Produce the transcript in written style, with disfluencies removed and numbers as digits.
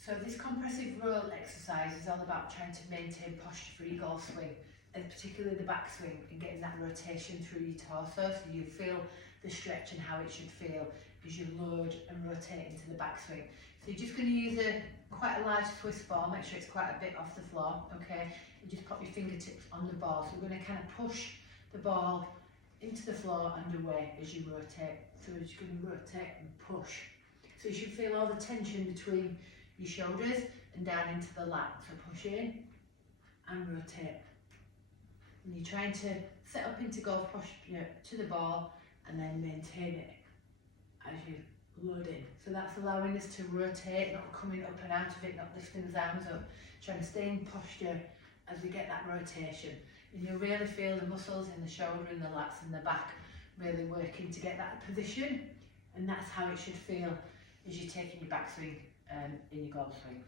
So this compressive roll exercise is all about trying to maintain posture for your golf swing, and particularly the backswing, and getting that rotation through your torso so you feel the stretch and how it should feel as you load and rotate into the backswing. So you're just going to use quite a large twist ball, make sure it's quite a bit off the floor, okay? And just pop your fingertips on the ball. So we're going to kind of push the ball into the floor and away as you rotate. So we're just going to rotate and push. So you should feel all the tension between your shoulders and down into the lat. So push in and rotate. And you're trying to set up into golf posture to the ball and then maintain it as you load in. So that's allowing us to rotate, not coming up and out of it, not lifting the arms up, trying to stay in posture as we get that rotation. And you'll really feel the muscles in the shoulder and the lats and the back really working to get that position, and that's how it should feel as you're taking your backswing in your golf swing.